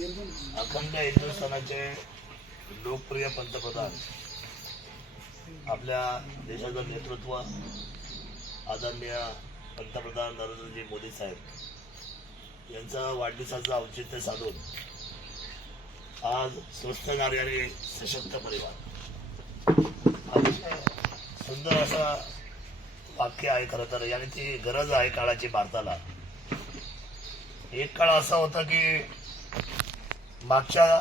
अखंड हिंदुस्थानाचे लोकप्रिय पंतप्रधान. आपल्या देशाचं नेतृत्व आदरणीय पंतप्रधान नरेंद्रजी मोदी साहेब यांचा वाढदिवसाचं औचित्य साधून आज स्वस्त नारी आणि सशक्त परिवार. अतिशय सुंदर असं वाक्य आहे खरं तर. याने ती गरज आहे काळाची भारताला. एक काळ असा होता की मागच्या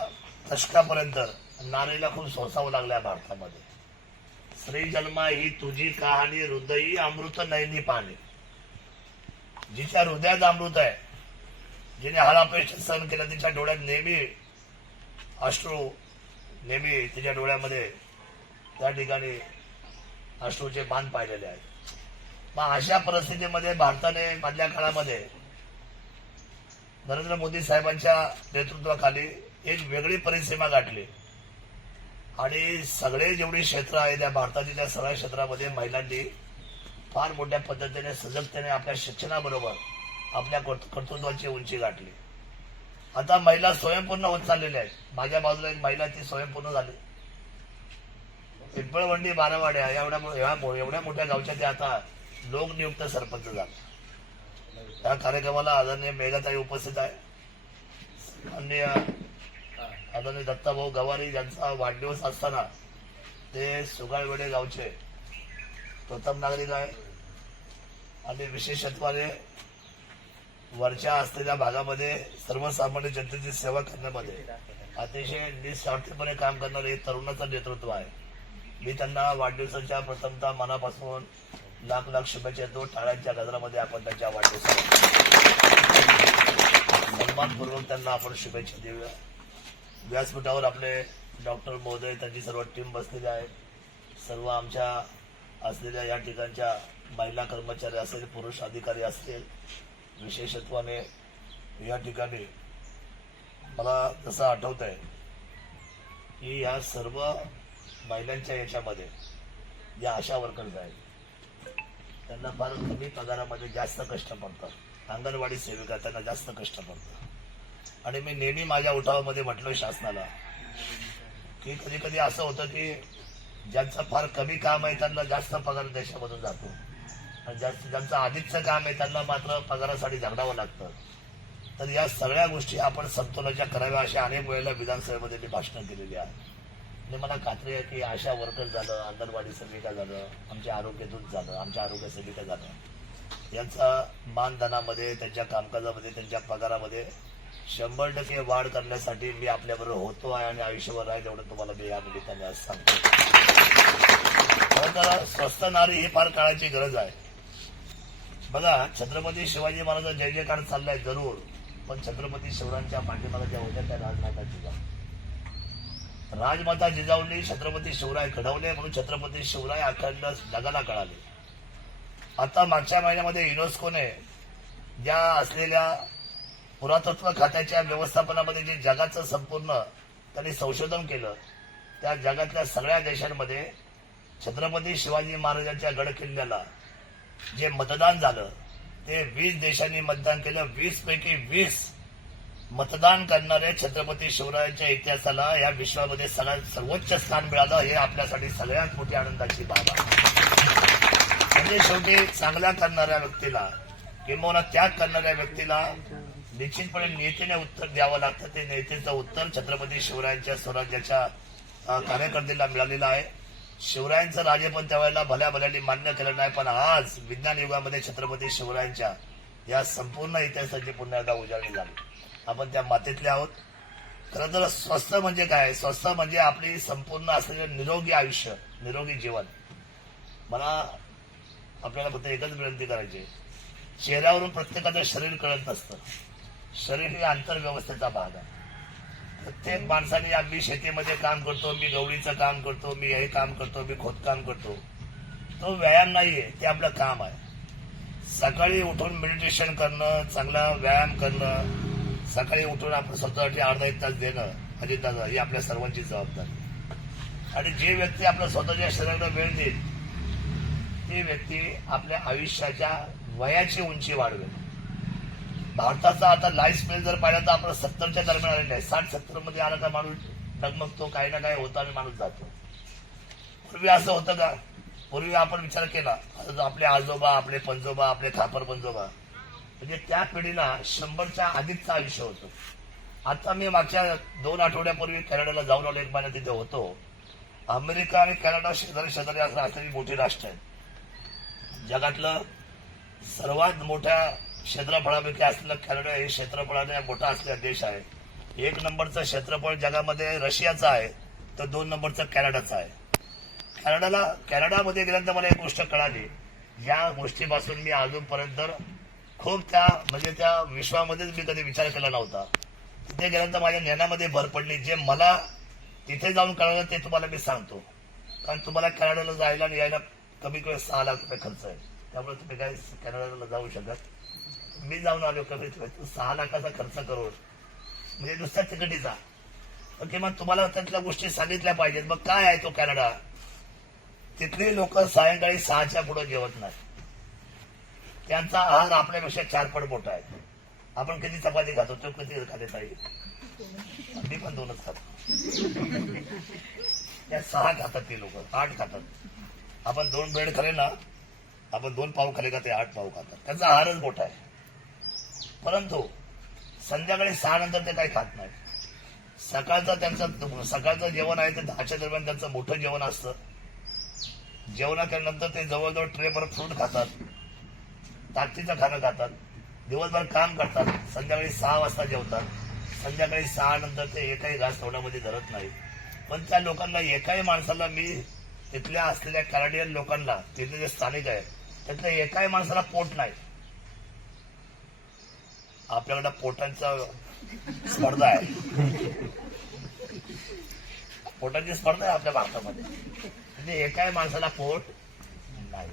दशकापर्यंत नारीला खूप सोसावं लागल्या भारतामध्ये. स्त्री जन्मा ही तुझी कहाणी हृदयी अमृत नयनी पाणी. जिच्या हृदयात अमृत आहे जिने हळापेश सहन केलं तिच्या डोळ्यात नेहमी अश्रू नेहमी तिच्या डोळ्यामध्ये त्या ठिकाणी अश्रूचे बांध पाहिलेले आहेत. मग अशा परिस्थितीमध्ये भारताने मधल्या काळामध्ये नरेंद्र मोदी साहेबांच्या नेतृत्वाखाली एक वेगळी परिसीमा गाठली. आणि सगळे जेवढी क्षेत्र आहे त्या भारतातील त्या सगळ्या क्षेत्रामध्ये महिलांनी फार मोठ्या पद्धतीने सजगतेने आपल्या शिक्षणाबरोबर आपल्या कर्तृत्वाची उंची गाठली. आता महिला स्वयंपूर्ण होत चाललेल्या आहेत. माझ्या बाजूला एक महिला ती स्वयंपूर्ण झाली. पिंपळवंडी बारावाड्या एवढ्या एवढ्या एवढ्या मोठ्या गावच्या त्या आता लोकनियुक्त सरपंच झाल्या या कार्यक्रमाला आदरणीय मेघाताई उपस्थित आहे. अन्य आदरणीय दत्ताभाऊ गवारी यांचा वाढदिवस असताना ते सुगाळवेडे गावचे प्रथम नागरिक आहे. आणि विशेषत्वाने वरच्या असलेल्या भागामध्ये सर्वसामान्य जनतेची सेवा करण्यामध्ये अतिशय निस्वार्थीपणे काम करणारे हे तरुणाचं नेतृत्व आहे. मी त्यांना वाढदिवसाच्या प्रथमता मनापासून लाख लाख शुभेच्छा देतो. टाळ्यांच्या गजरामध्ये आपण त्यांच्या वाढदिवसाला सन्मानपूर्वक त्यांना आपण शुभेच्छा देऊया. व्यासपीठावर आपले डॉक्टर महोदय त्यांची सर्व टीम बसलेली आहे. सर्व आमच्या असलेल्या या ठिकाणच्या महिला कर्मचारी असेल पुरुष अधिकारी असतील विशेषत्वाने या ठिकाणी मला जसं आठवत आहे की या सर्व महिलांच्या याच्यामध्ये या आशा वर्कर्स आहेत. त्यांना फार कमी पगारामध्ये जास्त कष्ट पडतात. अंगणवाडी सेविका त्यांना जास्त कष्ट पडतात. आणि मी नेहमी माझ्या उठावामध्ये म्हटलोय शासनाला की कधी कधी असं होतं की ज्यांचं फार कमी काम आहे त्यांना जास्त पगार देशामधून जातो. आणि जास्त ज्यांचं अधिकचं काम आहे त्यांना मात्र पगारासाठी झगडावं लागतं. तर या सगळ्या गोष्टी आपण संतोलाच्या कराव्या अशा अनेक वेळेला विधानसभेमध्ये मी भाषणं केलेली आहे. म्हणजे मला खात्री आहे की आशा वर्कर झालं अंगणवाडी सेविका झालं आमच्या आरोग्य दूत झालं आमच्या आरोग्य सेविका झालं. यांचा मानधनामध्ये त्यांच्या कामकाजामध्ये त्यांच्या पगारामध्ये शंभर टक्के वाढ करण्यासाठी मी आपल्याबरोबर होतो आहे आणि आयुष्यभर आहे तेवढं तुम्हाला मी या निमित्ताने आज सांगतो. तर स्वस्त नारी ही फार काळाची गरज आहे. बघा छत्रपती शिवाजी महाराजांचा जय जयकार चाललाय जरूर पण छत्रपती शिवरायांच्या पाठीमागे ज्या होत्या त्या राजनाथाची जिजाऊ राजमाता जिजाऊंनी छत्रपती शिवराय घडवले म्हणून छत्रपती शिवराय अखंड जगाला कळाले. आता मागच्या महिन्यामध्ये युनेस्कोने ज्या असलेल्या पुरातत्व खात्याच्या व्यवस्थापनामध्ये जे जगाचं संपूर्ण त्यांनी संशोधन केलं त्या जगातल्या सगळ्या देशांमध्ये छत्रपती शिवाजी महाराजांच्या गडकिल्ल्याला जे मतदान झालं ते वीस देशांनी मतदान केलं. वीस पैकी वीस मतदान करणारे छत्रपती शिवरायांच्या इतिहासाला या विश्वामध्ये सगळ्यात सर्वोच्च स्थान मिळालं हे आपल्यासाठी सगळ्यात मोठी आनंदाची बाब आहे. म्हणजे शेवटी चांगल्या करणाऱ्या व्यक्तीला किंवा त्याग करणाऱ्या व्यक्तीला निश्चितपणे नेतेने उत्तर द्यावं लागतं. ते नेतेचं उत्तर छत्रपती शिवरायांच्या स्वराज्याच्या अ, कार्यकर्त्याला मिळालेलं आहे. शिवरायांचं राजेपण त्यावेळेला भल्या भल्याने मान्य केलं नाही पण आज विज्ञान युगामध्ये छत्रपती शिवरायांच्या या संपूर्ण इतिहासाची पुन्हा एकदा उजाळणी झाली. आपण त्या मातीतले आहोत. खरं तर स्वस्थ म्हणजे काय? स्वस्थ म्हणजे आपली संपूर्ण असलेलं निरोगी आयुष्य निरोगी जीवन. मला आपल्याला फक्त एकच विनंती करायची आहे. चेहऱ्यावरून प्रत्येकाचं शरीर कळत नसतं. शरीर हे आंतरव्यवस्थेचा भाग आहे. प्रत्येक माणसाने मी शेतीमध्ये काम करतो मी गवळीचं काम करतो मी हे काम करतो मी खोदकाम करतो. तो व्यायाम नाहीये ते आपलं काम आहे. सकाळी उठून मेडिटेशन करणं चांगला व्यायाम करणं सकाळी उठून आपण स्वतःसाठी अर्धा एक तास देणं म्हणजे दादा ही आपल्या सर्वांची जबाबदारी. आणि जे व्यक्ती आपल्या स्वतःच्या शरीराला वेळ देईल ती व्यक्ती आपल्या आयुष्याच्या वयाची उंची वाढवेल. भारताचा आता लाईफ स्पेल जर पाहिला तर आपण सत्तरच्या दरम्यान आलेला आहे. साठ सत्तरमध्ये आला का माणूस डगमगतो काही ना काही होता आणि माणूस जातो. पूर्वी असं होतं का? पूर्वी आपण विचार केला आता जो आपले आजोबा आपले पंजोबा आपले थापर पंजोबा म्हणजे त्या पिढीला शंभरच्या आधीचं आयुष्य होतं. आता मी मागच्या दोन आठवड्यापूर्वी कॅनडाला जाऊन आलो एक महिना तिथे होतो. अमेरिका आणि कॅनडा शेजारी शेजारी असं असलेली मोठी राष्ट्र आहेत जगातलं सर्वात मोठ्या क्षेत्रफळापैकी असलेलं कॅनडा हे क्षेत्रफळाने मोठा असलेला देश आहे. एक नंबरचं क्षेत्रफळ जगामध्ये रशियाचं आहे तर दोन नंबरचं कॅनडाचं आहे. कॅनडाला कॅनडामध्ये गेल्यानंतर मला एक गोष्ट कळाली. या गोष्टीपासून मी अजूनपर्यंत खूप त्या म्हणजे त्या विश्वामध्येच मी कधी विचार केला नव्हता. तिथे गेल्यानंतर माझ्या ज्ञानामध्ये भर पडली. जे मला तिथे जाऊन कळालं ते तुम्हाला मी सांगतो. कारण तुम्हाला कॅनडाला जायला आणि यायला कमी कमी सहा लाख रुपये खर्च आहे. त्यामुळे तुम्ही काय कॅनडाला जाऊ शकत. मी जाऊन आलो कमीत कमी सहा लाखाचा खर्च करून म्हणजे नुसत्या तिकिटीचा. ओके मग तुम्हाला त्यातल्या गोष्टी सांगितल्या पाहिजेत. मग काय आहे तो कॅनडा? तिथले लोक सायंकाळी सहाच्या पुढे जेवत नाही त्यांचा आहार आपल्यापेक्षा चार पट मोठा आहे. आपण कधी चपाती खातो तो कधी खाते ताई. मी पण दोनच खातो. त्या सहा खातात ते लोक आठ खातात. आपण दोन ब्रेड खाले ना आपण दोन पाव खाले का ते आठ पाव खातात. त्यांचा आहारच मोठा आहे. परंतु संध्याकाळी सहा नंतर ते काही खात नाही सकाळचं त्यांचं सकाळचं जेवण आहे ते दहाच्या दरम्यान त्यांचं मोठं जेवण असतं. जेवणाच्या नंतर ते जवळजवळ ट्रेभर फ्रूट खातात. ताकदीचं खाणं खातात दिवसभर काम करतात संध्याकाळी सहा वाजता जेवतात. संध्याकाळी सहा नंतर ते एकाही घास तोंडामध्ये धरत नाही पण त्या लोकांना एकाही माणसाला मी तिथल्या असलेल्या कॅनेडियन लोकांना तिथले जे स्थानिक आहेत त्यातल्या एकाही माणसाला पोट नाही. आपल्याकडे पोटांचा स्पर्धा आहे. पोटाची स्पर्धा आहे आपल्या भारतामध्ये. म्हणजे एकाही माणसाला पोट नाही.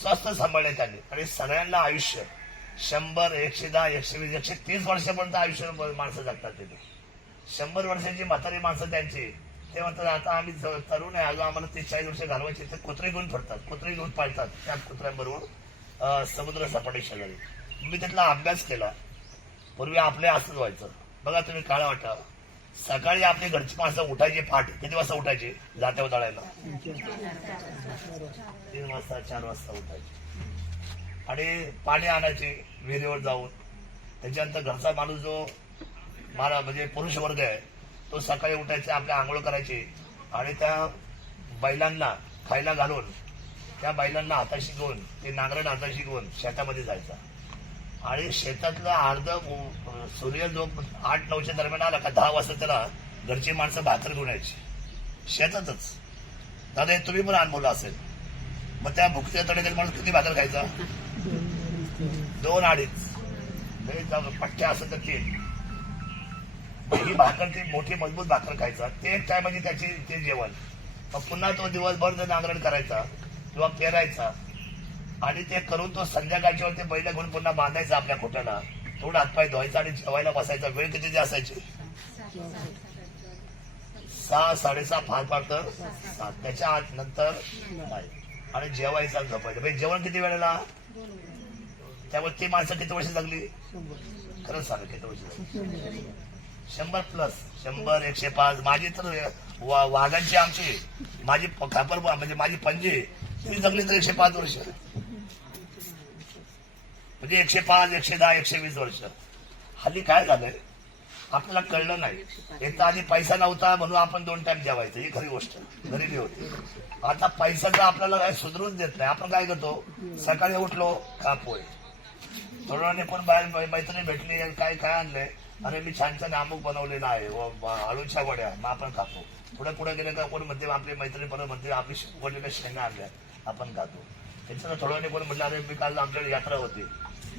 स्वस्थ सांभाळले त्यांनी. आणि सगळ्यांना आयुष्य. शंभर एकशे दहा एकशे वीस एकशे तीस वर्षापर्यंत आयुष्य माणसं जगतात तिथे. शंभर वर्षाची म्हातारी माणसं त्यांची. ते म्हणतात आता आम्ही तरुण आहे. अजून आम्हाला तीस चाळीस वर्ष घालवायचे ते कुत्रे घेऊन फिरतात. कुत्रे घेऊन पाळतात त्या कुत्र्यांबरोबर समुद्र सपाटी शेजारी. मी त्यातला अभ्यास केला. पूर्वी आपले असंच व्हायचं. बघा तुम्ही काळ वाटा सकाळी आपली घरची माणसं उठायची पहाटे. किती वाजता उठायचे? जात्या उताळायला तीन वाजता चार वाजता उठायचे. आणि पाणी आणायचे विहिरीवर जाऊन. त्याच्यानंतर घरचा माणूस जो मला म्हणजे पुरुष वर्ग आहे तो सकाळी उठायचे आपल्या आंघोळ करायची. आणि त्या बैलांना खायला घालून त्या बैलांना हाताशी घेऊन ते नांगरण हाताशी घेऊन शेतामध्ये जायचा. आणि शेतातलं अर्ध सूर्य जो आठ नऊच्या दरम्यान आला का दहा वाजता त्याला घरची माणसं भाकर घेऊन यायची. शेतातच. दादा हे तुम्ही पण अनुभवलं असेल. मग त्या भुकत्या तडे माणूस किती भाकर खायचा? दोन अडीच. लय पट्ट्या असं तर तीन ही भाकर ती मोठी मजबूत भाकर खायचा. ते काय म्हणजे त्याची ते जेवण. मग पुन्हा तो दिवसभर नांगरण करायचा किंवा पेरायचा आणि ते करून तो संध्याकाळच्या वरती ते बैल घेऊन पुन्हा बांधायचा आपल्या खोट्याला थोडं हातपाय धुवायचा आणि जेवायला बसायचा. वेळ किती असायची? सहा साडेसहा फार फार तर सात त्याच्या आत नंतर आणि जेवायचा झोपायचं. म्हणजे जेवण किती वेळेला? त्यामुळे ती माणसं किती वर्ष जगली? खरंच सांगा किती वर्ष शंभर प्लस. शंभर एकशे पाच. माझी तर वाघांची आमची माझी खापर म्हणजे माझी पंजी ती जगली तर एकशे पाच वर्ष. म्हणजे एकशे पाच एकशे दहा एकशे वीस वर्ष. हल्ली काय झालंय? आपल्याला कळलं नाही. एक तर आधी पैसा नव्हता म्हणून आपण दोन टाइम जेवायचं. ही खरी गोष्ट. गरीबी होती. आता पैशाचा आपल्याला काय सुधरून देत नाही आपण काय करतो? सकाळी उठलो का पोय थोड्या पण कोण बाहेर मैत्रिणी भेटली काय काय आणलंय? अरे मी छान छान अमुक बनवलेला आहे. अळूच्या आळूच्या वड्या मग आपण खातो. पुढे पुढे गेले का कोण म्हणते आपली मैत्रिणी परत म्हणते आपली वडलेल्या शेंगा आणल्या आपण खातो. त्याच्यानं थोड्या कोण म्हटलं अरे मी काल आमच्याकडे यात्रा होती.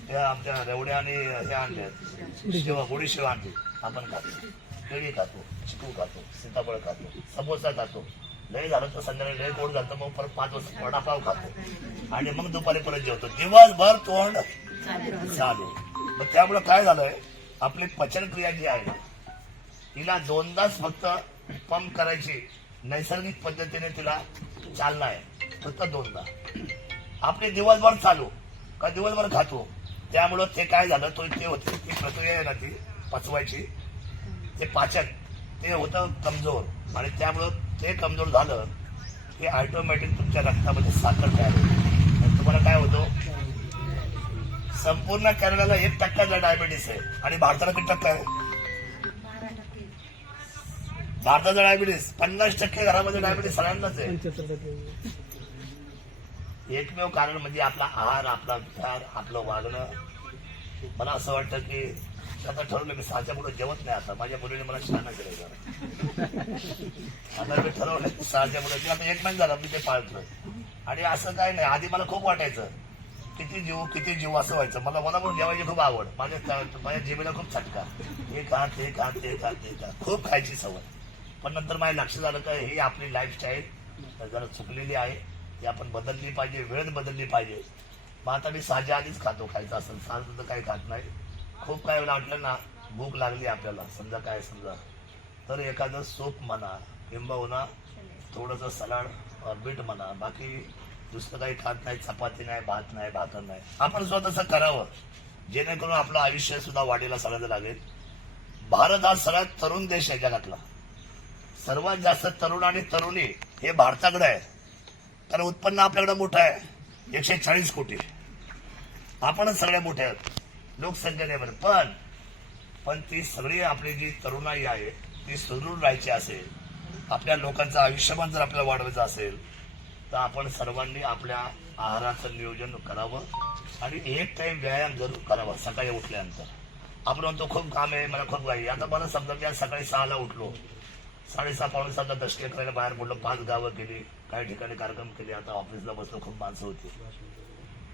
त्या आमच्या रेवड्या आणि हे आणले शेवा गोडी शेवा आणली. आपण खातो. केळी खातो चिकू खातो सीताफळ खातो समोसा खातो. लय झालं तर संध्याकाळी लय गोड झालं मग परत पाच वाजता वडापाव खातो. आणि मग दुपारी परत जेवतो. दिवसभर तोंड चालू मग त्यामुळे काय झालंय? आपली पचनक्रिया जी आहे ना तिला दोनदाच फक्त पंप करायची नैसर्गिक पद्धतीने तिला चालना आहे. फक्त दोनदा. आपले दिवसभर चालू का दिवसभर खातो? त्यामुळं ते काय झालं तो ते होते ती प्रक्रिया आहे ना ती पचवायची. ते पाचक ते होतं कमजोर. आणि त्यामुळं ते कमजोर झालं की ऑटोमॅटिक तुमच्या रक्तामध्ये साखर तयार होते. तुम्हाला काय होतं? संपूर्ण कॅनडाला एक टक्का डायबिटीस आहे. आणि भारताला किती टक्का आहे? भारताचा डायबिटीस पन्नास टक्के घरामध्ये डायबिटीस सगळ्यांनाच आहे. एकमेव कारण म्हणजे आपला आहार आपला विचार आपलं वागणं. मला असं वाटतं की आता ठरवलं मी सहाच्या पुढे जेवत नाही आता. माझ्या मुलीने मला छान केलं आता मी ठरवलं की सहाच्या पुढे की आता एक महिना झाला मी ते पाळतोय. आणि असं काय नाही. आधी मला खूप वाटायचं. किती जीव किती जीव असं व्हायचं. मला मला पण जेवायची खूप आवड. माझ्या माझ्या जीवेला खूप चटका हे खा ते खा ते खा ते खा खूप खायची सवय. पण नंतर माझ्या लक्षात आलं का ही आपली लाईफस्टाईल जरा चुकलेली आहे. ती आपण बदलली पाहिजे वेळेत बदलली पाहिजे. मग आता मी साजा आधीच खातो खायचं असेल साजं तर काही खात नाही. खूप काय वाटलं ना भूक लागली आपल्याला समजा काय समजा. तर एखादं सूप म्हणा किंबहुना थोडंसं सलाड बीट म्हणा बाकी दुसरं काही खात नाही चपाती नाही भात नाही भाकर नाही. आपण स्वतःचं करावं. जेणेकरून आपलं आयुष्य सुद्धा वाढीला सगळ्यात लागेल. भारत हा सगळ्यात तरुण देश आहे जगातला. सर्वात जास्त तरुण आणि तरुणी हे भारताकडे आहे. कारण उत्पन्न आपल्याकडे मोठं आहे. एकशे चाळीस कोटी. आपणच सगळ्या मोठ्या आहेत. लोकसंख्येने पण पण पण ती सगळी आपली जी तरुणाई आहे ती सुदृढ राहायची असेल आपल्या लोकांचं आयुष्यमान जर आपल्याला वाढवायचं असेल तर आपण सर्वांनी आपल्या आहाराचं नियोजन करावं आणि एक टाइम व्यायाम जरूर करावा सकाळी उठल्यानंतर. आपण म्हणतो खूप काम आहे मला खूप काही आता मला समजा की आज सकाळी सहाला उठलो. साडेसहा पावणे सातला दशके करायला बाहेर पडलो पाच गावं गेली काही ठिकाणी कार्यक्रम केले आता ऑफिसला बसलो खूप माणसं होती.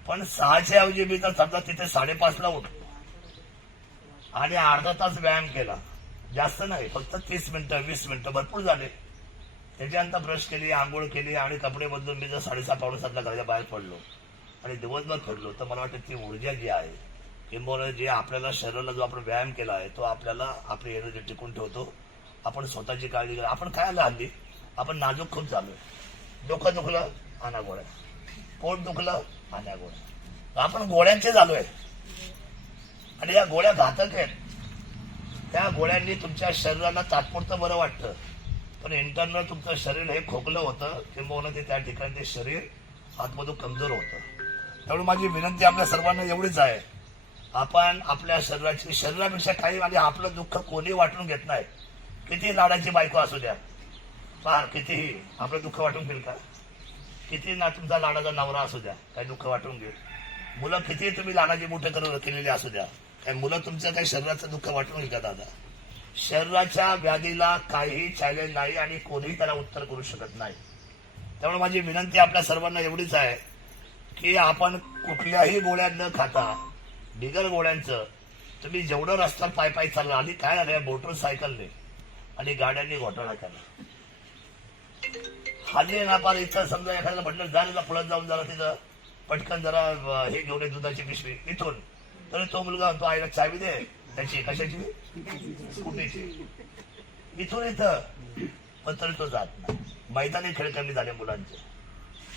पण सहाच्या ऐवजी मी तर समजा तिथे साडेपाचला उठलो. आणि अर्धा तास व्यायाम केला. जास्त नाही फक्त तीस मिनिटं वीस मिनिटं भरपूर झाले. त्याच्यानंतर ब्रश केली आंघोळ केली आणि कपडे बदलून मी जर साडेसहा पावणे सातला घराच्या बाहेर पडलो आणि दिवसभर फिरलो तर मला वाटतं ती ऊर्जा जी आहे किंबहुना जे आपल्याला शरीराला जो आपण व्यायाम केला आहे तो आपल्याला आपली एनर्जी टिकून ठेवतो. आपण स्वतःची काळजी आपण काय आलं हल्ली? आपण नाजूक खूप झालो. डोकं दुखलं आणा गोळ्या. पोट दुखलं आणा गोळ्या. आपण गोळ्यांचे झालो आहे आणि या गोळ्या घातक आहेत. त्या गोळ्यांनी तुमच्या शरीराला तात्पुरतं बरं वाटतं. पण इंटरनल तुमचं शरीर हे खोकलं होतं. किंबहुना ते त्या ठिकाणी ते शरीर आतमधून कमजोर होतं. त्यामुळे माझी विनंती आपल्या सर्वांना एवढीच आहे. आपण आपल्या शरीराची शरीरापेक्षा काही म्हणजे आपलं दुःख कोणी वाटून घेत नाही. किती लाडाची बायको असू द्या. फार कितीही आपलं दुःख वाटून घेईल का? किती ना तुमचा लाडाचा नवरा असू द्या काही दुःख वाटून घेईल. मुलं किती तुम्ही लाडाची मोठे करून केलेली असू द्या. काय मुलं तुमचं काही शरीराचं दुःख वाटून घेईल का दादा? शरीराच्या व्याधीला काही चॅलेंज नाही आणि कोणीही त्याला उत्तर करू शकत नाही. त्यामुळे माझी विनंती आपल्या सर्वांना एवढीच आहे की आपण कुठल्याही गोळ्या न खाता बिगर गोळ्यांचं तुम्ही जेवढं रस्त्यावर पाय पाय चालला आणि काय झालं मोटरसायकलने आणि गाड्यांनी घोटाळा केला. हल्ली नापार इथं समजा एखाद्याला म्हटलं जा पुढे जाऊन जरा तिथं पटकन जरा हे घेऊन ये दुधाची पिशवी इथून. तरी तो मुलगा तो आईला चावी दे. त्याची कशाची? स्कूटीची. इथून इथं. पण तरी तो जात नाही. मैदानी खेळ कमी झाले मुलांचे.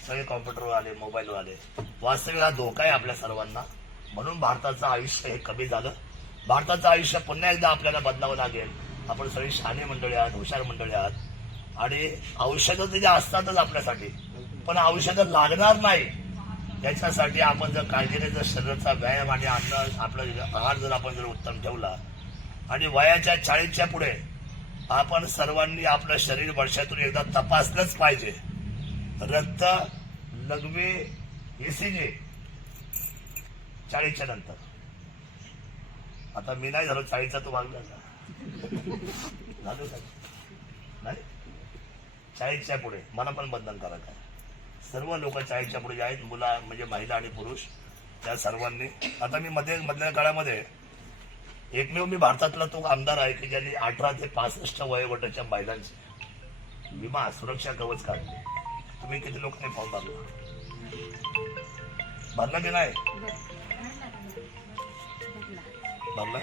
सगळे कॉम्प्युटरवर आले मोबाईलवर आले वास्तविक हा धोका आहे आपल्या सर्वांना. म्हणून भारताचं आयुष्य हे कमी झालं. भारताचं आयुष्य पुन्हा एकदा आपल्याला बदलावं लागेल. आपण सगळी शहाणे मंडळी आहात हुशार मंडळी आहात. आणि औषधं त्याच्या असतातच आपल्यासाठी. पण औषधं लागणार नाही. त्याच्यासाठी आपण जर काळजीने जर शरीराचा व्यायाम आणि अन्न आपला आहार जर आपण जर उत्तम ठेवला आणि वयाच्या चाळीसच्या पुढे आपण सर्वांनी आपलं शरीर वर्षातून एकदा तपासलंच पाहिजे. रक्त लघवी एसीजी चाळीसच्या नंतर. आता मी नाही झालो चाळीसचा तो मागला झालो का? नाही? चाळीसच्या पुढे मला पण बंधनकारक आहे. सर्व लोक चाळीसच्या पुढे जे आहेत मुला म्हणजे महिला आणि पुरुष त्या सर्वांनी. आता मी मध्ये मधल्या काळामध्ये एकमेव मी भारतातला तो आमदार आहे की ज्यांनी अठरा ते पासष्ट वयोगटाच्या महिलांची विमा सुरक्षा कवच काढले. तुम्ही किती लोकांनी फॉर्म भरला? भरला की नाही? भरला?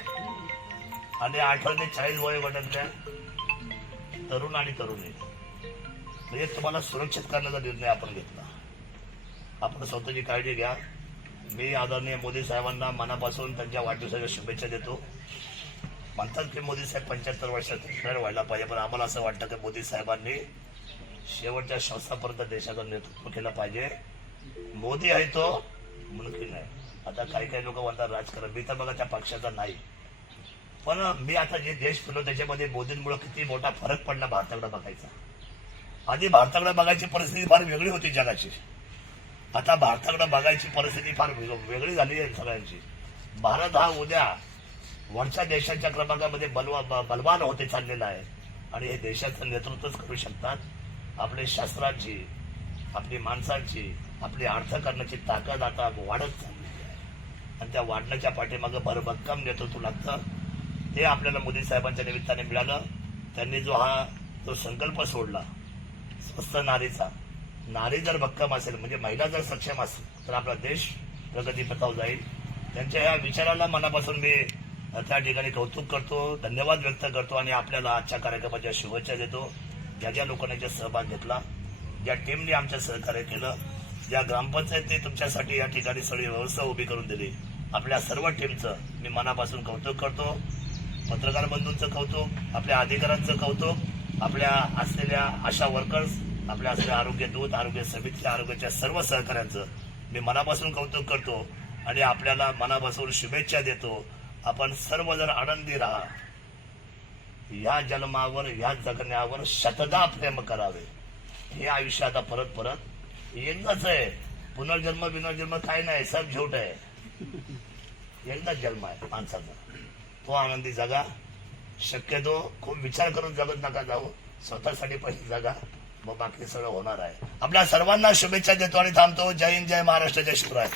आणि अठरा ते चाळीस वयोगटातल्या तरुण आणि तरुणी. म्हणजे तुम्हाला सुरक्षित करण्याचा निर्णय आपण घेतला. आपण स्वतःची काळजी घ्या. मी आदरणीय मोदी साहेबांना मनापासून त्यांच्या वाढदिवसाच्या शुभेच्छा देतो. म्हणतात की मोदी साहेब पंच्याहत्तर वर्षात रिटायर व्हायला पाहिजे पण आम्हाला असं वाटतं की मोदी साहेबांनी शेवटच्या श्वासापर्यंत देशाचं नेतृत्व केलं पाहिजे. मोदी आहे तो मुलगी नाही. आता काही काही लोक म्हणतात राजकारण मी तर बघा त्या पक्षाचा नाही. पण मी आता जे देश फिरलो त्याच्यामध्ये मोदींमुळे किती मोठा फरक पडला भारताकडे बघायचा. आधी भारताकडे बघायची परिस्थिती फार वेगळी होती जगाची. आता भारताकडे बघायची परिस्थिती फार वेग- वेगळी झाली आहे सगळ्यांची. भारत हा उद्या वरच्या देशांच्या क्रमांकामध्ये बलवा ब- बलवान होते चाललेला आहे. आणि हे देशाचं नेतृत्वच करू शकतात. आपले शास्त्रांची आपली माणसांची आपली अर्थ करण्याची ताकद आता वाढत चाललेली आहे. आणि त्या वाढण्याच्या पाठीमागं भरभक्कम नेतृत्व लागतं. ते आपल्याला मोदी साहेबांच्या निमित्ताने मिळालं. त्यांनी जो हा जो संकल्प सोडला. स्वस्त नारीचा. नारी जर भक्कम असेल म्हणजे महिला जर सक्षम असेल तर आपला देश प्रगतीपथावर जाईल. त्यांच्या या विचाराला मनापासून मी त्या ठिकाणी कौतुक करतो धन्यवाद व्यक्त करतो आणि आपल्याला आजच्या कार्यक्रमाच्या शुभेच्छा देतो. ज्या ज्या लोकांनी याच्यात सहभाग घेतला ज्या टीमने आमच्या सहकार्य केलं ज्या ग्रामपंचायतने तुमच्यासाठी या ठिकाणी सगळी व्यवस्था उभी करून दिली आपल्या सर्व टीमचं मी मनापासून कौतुक करतो. पत्रकार बंधूंचं कौतुक आपल्या अधिकाऱ्यांचं कौतुक आपल्या असलेल्या आशा वर्कर्स आपल्या असलेल्या आरोग्य दूत आरोग्य समिती आरोग्याच्या सर्व सहकाऱ्यांचं मी मनापासून कौतुक करतो आणि आपल्याला मनापासून शुभेच्छा देतो. आपण सर्वजण आनंदी राहा. या जन्मावर या जगण्यावर शतदा प्रेम करावे. हे आयुष्य आता परत परत एकदाच आहे. पुनर्जन्म बिनर्जन्म काय नाही सब झोट आहे. एकदाच जन्म आहे माणसाचा. तो आनंदी जगा. शक्यतो खूप विचार करून जगत नका जाऊ. स्वतःसाठी पहिले जगा. मग बाकी सगळं होणार आहे. आपल्या सर्वांना शुभेच्छा देतो आणि थांबतो. जय हिंद जय महाराष्ट्र जय शिवराय.